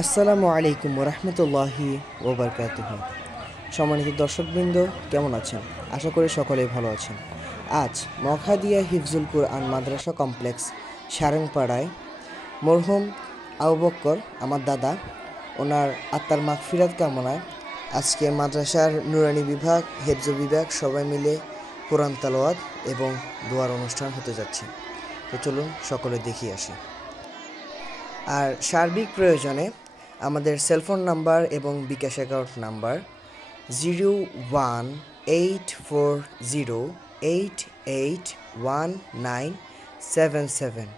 আসসালামু আলাইকুম রহমতুল্লাহি ওবরকাতুহু। সম্মানিত দর্শকবৃন্দ, কেমন আছেন? আশা করি সকলেই ভালো আছেন। আজ মখাদিয়া হিফজুল কুরআন মাদ্রাসা কমপ্লেক্স সারেংপাড়ায় মরহুম আবু বক্কর, আমার দাদা, ওনার আত্মার মাগফিরাত কামনায় আজকে মাদ্রাসার নুরানি বিভাগ, হেফজ বিভাগ সবাই মিলে কোরআন তেলাওয়াত এবং দোয়ার অনুষ্ঠান হতে যাচ্ছে। তো চলুন সকলে দেখিয়ে আসি। আর সার্বিক প্রয়োজনে আমাদের সেলফোন নাম্বার এবং বিকাশ অ্যাকাউন্ট নাম্বার 0184088177।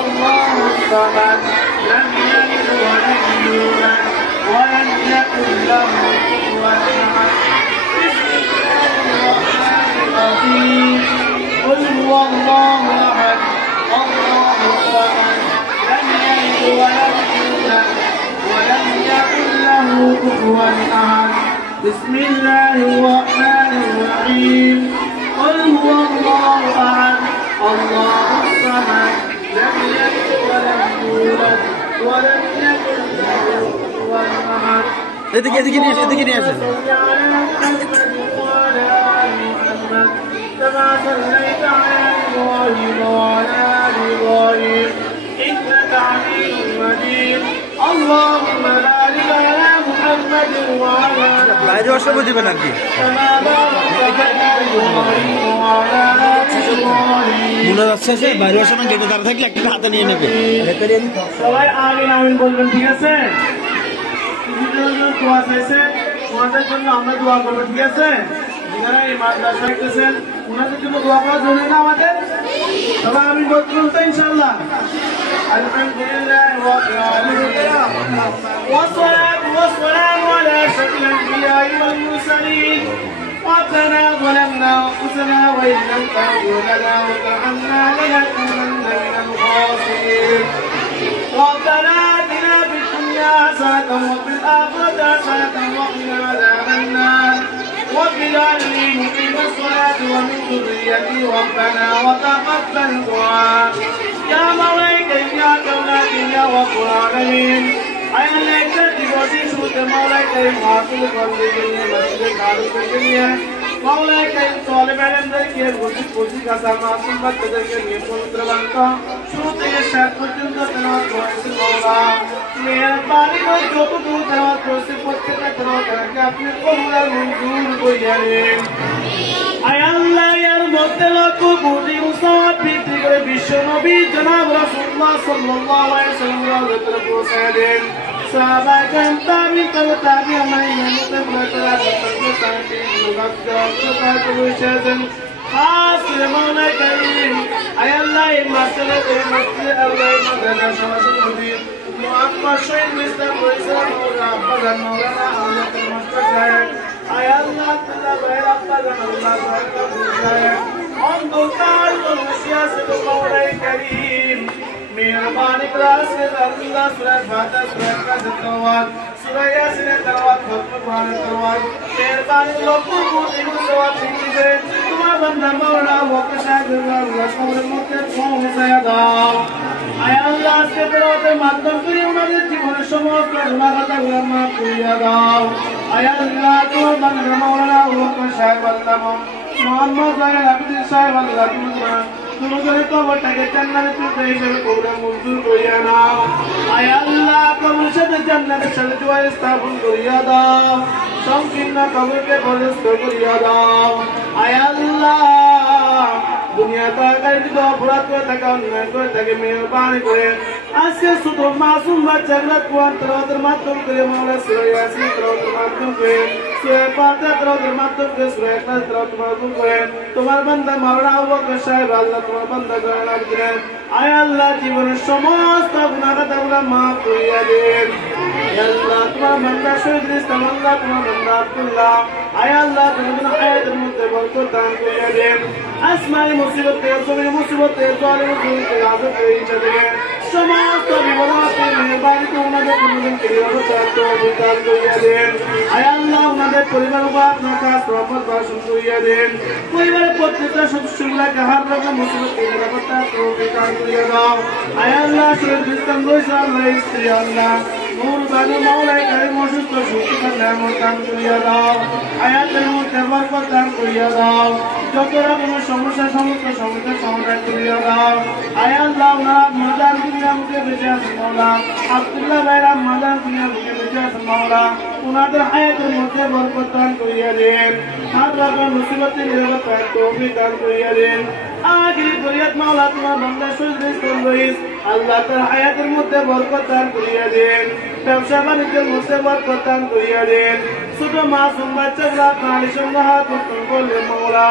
الله الصمد لم يلد ولم يولد ولم يكن له كفوا أحد. بسم الله الرحمن الرحيم. قل هو الله أحد الله الصمد لم يلد ولم يولد ولم يكن له كفوا أحد. بسم الله الرحمن الرحيم. قل هو الله أحد الله الصمد لم يلد ولم يولد ولم يكن له كفوا أحد. এদিকে নিয়ে আসেন। كما صليت على إبراهيم وعلى آل إبراهيم إنك حميد مجيد. اللهم بارك على محمد وعلى বাইরে অসুবিধা দিবেন আর কি كما باركت على إبراهيم وعلى آل إبراهيم. মনে যাচ্ছে যে বাইরে অসুবিধা গেটে দাঁড়া থাকলে একটা হাতে নিয়ে নেবে। সবাই আমিন আমিন বলবেন, ঠিক আছে? দোয়া চাইছে ওনাদের জন্য আমরা দোয়া করবো, ঠিক আছে? যারা এই মাদ্রাসা দেখতেছেন ওনাদের জন্য দোয়া করার জন্য না আমাদের সবাই আমি বলতে বলতে ইনশাআল্লাহ। আলহামদুলিল্লাহ والصلاة والسلام على أشرف الأنبياء والمرسلين. ربنا ظلمنا أنفسنا وإن لم تغفر لنا وترحمنا لنكونن من الخاسرين. ربنا آتنا في الدنيا حسنة وفي الآخرة حسنة وقنا عذاب النار. رب اجعلني مقيم الصلاة ومن ذريتي ربنا وتقبل دعاء. يا مولاي يا كوناتي يا رب العالمين. أيها الأكثر بودي شوت مولاي كريم حاصل قلبي جنيه مسجد خالد جنيه مولاي كريم طالب علم ذكي بودي كسر معصوم بتدرك جنيه پوتر بنتا شوت يشهد پرجند تنوات رويس مولا مهرباني को जो तो दूर तनवात रोसे पत्ते का तनवात करके अपने कबूल मंजूर कोई আল্লাহ এর মধ্যে লক্ষ কোটি মুসাফির বৃদ্ধি করে বিশ্ব নবী জনাব রাসূলুল্লাহ সাল্লাল্লাহু আলাইহি ওয়াসাল্লাম এর পৌঁছায় দেন। সাহাবায়ে কেরাম তাবিঈন তাবিঈন আমার ইমামতে মুতারা বসে সাথে মুগাদ্দার তো বসেছেন খাস মাওলা করিম। আল্লাহ এই মাসলাতে মসজিদ আল্লাহ মাদ্রাসা সমাজের নবী মুহাম্মদ শহীদ ইসলাম পরিসর মাওলা আব্বাজান মাওলানা হযরত মাস্টার সাহেব আল্লাহ তাআলা বাইরে আব্বাজান আল্লাহ সাহেব অন্ধকার মুসিয়াসত মাওলা করিম মেহরবানি করে আল্লাহ সূরা ফাতিহা সূরা কাসর তেলাওয়াত সূরা ইয়াসিন তেলাওয়াত খতম কোরআন তেলাওয়াত মেহরবানি লক্ষ কোটি সওয়াব দিতে তোমার বান্দা মাওলা ওয়াকে সাহেব আল্লাহ কবরের মধ্যে পৌঁছায়া দাও। আয় আল্লাহ আজকে তেলাওয়াতের মাধ্যম করে আমাদের জীবনের সমস্ত গুনাহ খাতাগুলো মাফ করিয়া দাও। আয় আল্লাহ তোমার বান্দা মাওলানা ওয়াকে সাহেব আল্লাহ মোহাম্মদ জালাল আব্দুল সাহেব আল্লাহ তোমাদের কবরটাকে জান্নাতের হিসেবে কবরে মঞ্জুর করিয়া নাও। আয় আল্লাহ কবরের সাথে জান্নাতের সাথে দুয়ার স্থাপন করিয়া দাও। সংকীর্ণ কবরকে প্রশস্ত করিয়া দাও। আয় আল্লাহ দুনিয়া তাকাই যদি অপরাধ করে থাকে অন্যায় করে থাকে মেহরবানি করে আজকে শুধু মাসুম বাচ্চাগুলো কোরআন তেলাওয়াতের মাধ্যম করে মাওলা সূরা ইয়াসিন তেলাওয়াতের মাধ্যম করে সূরা ফাতিহা তেলাওয়াতের মাধ্যম করে সূরা ইখলাস তেলাওয়াতের মাধ্যম করে তোমার বান্দা মাওলানা আবু বকর সাহেব আল্লাহ তোমার বান্দা গয়না দিলেন। আয় আল্লাহ জীবনের সমস্ত গুনাহ খাতাগুলো মাফ করিয়া দেন। আল্লাহ তোমার বান্দা শহীদ ইসলাম আল্লাহ তোমার বান্দা আব্দুল্লাহ আয় আল্লাহ তোমার হায়াতের মধ্যে বরকত দান করিয়া দেন। আসমানি মুসিবতে জমির মুসিবতে জালিম মুসিবতে আযাবে ইচ্ছাতে সমস্ত বিপদে মেহরবানি করে ওনাদের কোনদিন কিরামত দান করিয়া দেন। আয় আল্লাহ ওনাদের পরিবার উপর আপনার কাছ রহমত বর্ষণ করিয়া দেন। পরিবারের প্রত্যেকটা সদস্যগুলোকে হার রকম মুসিবত থেকে নিরাপত্তা দান করিয়া দাও। আয় আল্লাহ শহীদ ইসলাম রইসা আল্লাহ স্ত্রী আল্লাহ নূর বানু মাওলাই কারীম অসুস্থ সুস্থতা নেয়ামত দান করিয়া দাও। আয়াতের মধ্যে বরকত দান করিয়া দাও। যত রকম সমস্যা সমস্ত সমস্যার সমাধান করিয়া দাও। আয় আল্লাহ ওনারা মাদার দুনিয়া মুখে বেঁচে আছে মাওলা আব্দুল্লাহ ভাইরা মাদার দুনিয়া মুখে বেঁচে আছেন মাওলা ওনাদের হায়াতের মধ্যে বরকত দান করিয়া দেন আর রকম মুসিবতের নিরাপত্তার তৌফিক দান করিয়া দেন আখিরি ফরিয়াদ মাওলা তোমার বান্দা শহীদ আল্লাহ তার হায়াতের মধ্যে বরকত দান করিয়া দেন ব্যবসা বাণিজ্যের মধ্যে বরকত দান করিয়া দেন ছোট মাসুম বাচ্চাগুলা কালি সঙ্গে হাত উত্তম করলে মাওলা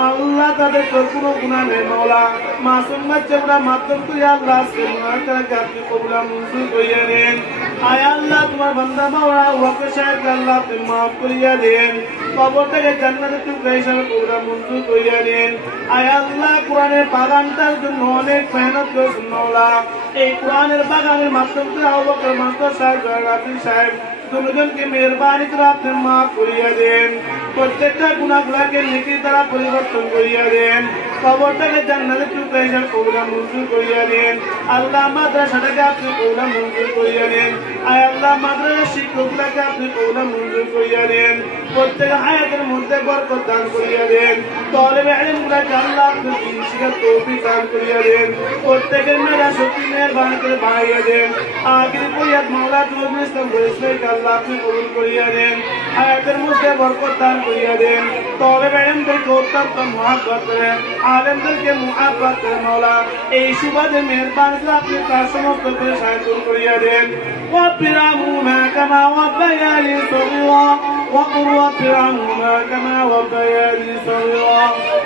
আল্লাহ তাদের তোর কোনো গুণা নেই মাওলা মাসুম বাচ্চাগুলা মাধ্যম করে আল্লাহ আজকে তারাকে আপনি কবুলা মঞ্জুর করিয়া দেন আয় আল্লাহ তোমার বান্দা মাওলা ওয়াকে সাহেব আল্লাহ আপনি মাফ করিয়া দেন কবর থেকে জান্নাতের টুকরা হিসাবে কবুলা মঞ্জুর করিয়া দেন আয় আল্লাহ কোরআনের বাগানটার জন্য অনেক মেহনত করেছেন মাওলা এই কোরআনের বাগানের মাধ্যম করে আবু বকর মাস্টার সাহেব রাফি সাহেব দুজনকে মেহরবানি করে আপনি মাফ করিয়া দেন প্রত্যেকটা গুনাহগুলোকে নেকির দ্বারা পরিবর্তন করিয়া দেন কবরটাকে জান্নাতের টুকরা হিসাবে কবুলা মঞ্জুর করিয়া দেন আল্লাহ মাদ্রাসাটাকে আপনি কবুলা মঞ্জুর করিয়া দেন আয় আল্লাহ মাদ্রাসার শিক্ষকগুলোকে আপনি কবুলা মঞ্জুর করিয়া দেন প্রত্যেক হায়াতের মধ্যে বরকত দান করিয়া দেন তালেবে ইলমগুলোকে আল্লাহ আপনি দিন শিখার তৌফিক দান করিয়া দেন প্রত্যেকের মেধা শক্তি মেহরবানি করে বাড়াইয়া দেন আখিরি ফরিয়াদ মাওলা নজরুল ইসলাম বরিশালকে আল্লাহ আপনি কবুল করিয়া দেন হায়াতের মধ্যে বরকত দান করিয়া দেন তালেবে ইলমদেরকে অত্যন্ত মুহাব্বত করে আলেমদেরকে মুহাব্বত করে মাওলা এই সুবাদে মেহরবানি করে আপনি তার সমস্ত পেরেশানি দূর করিয়া দেন رب ارحمهما كما ربياني صغيرا وقل رب ارحمهما كما ربياني صغيرا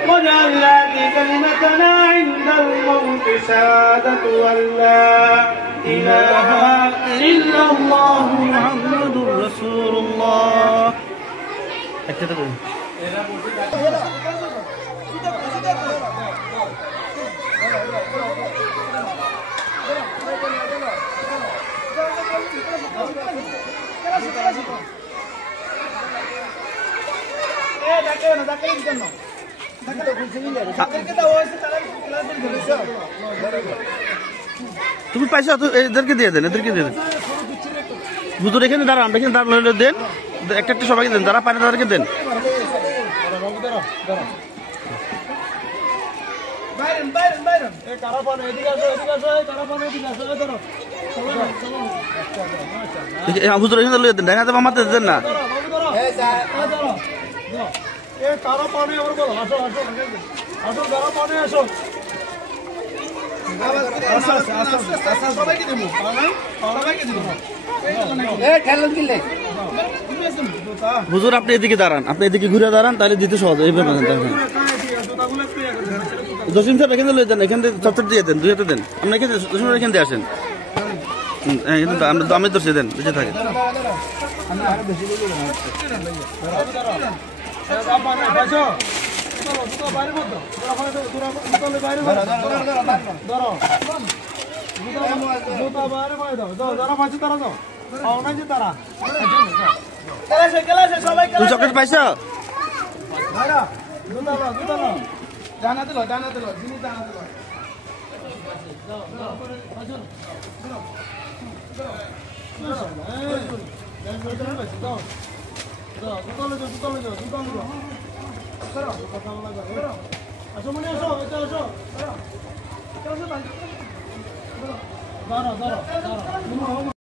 واجعل هذه كلمتنا عند الموت شهادة أن لا إله إلا الله محمد رسول الله তুমি পয়সা তো এদেরকে দিয়ে দেন এদেরকে দিয়ে দেন হুজুর এখানে দাঁড়ান এখানে দাঁড়ান দেন একটা একটা সবাইকে দেন যারা পায় না তাদেরকে দেন হুজুর এখানে লইয়া দেন ডাইনাতে মামাতে দেন না কারো পানি আমার বলো আসো আসো আসো যারা পানি আসো সবাইকে দেবো সবাইকে দেবো হুজুর আপনি এদিকে দাঁড়ান আপনি এদিকে ঘুরে দাঁড়ান তাহলে দিতে সহজ এইভাবে জসিম সাহেব এখানে লয়ে যান এখান থেকে চটচট দিয়ে দেন দুই হাতে দেন আপনি এখানে জসিম সাহেব এখান দিয়ে আসেন আমি ধরছি দেন বেঁচে থাকে তুই চকলেট পাইছ দানা দিল জিনিস দানা দিল আসো মনে আসো এটা আসো দাঁড়া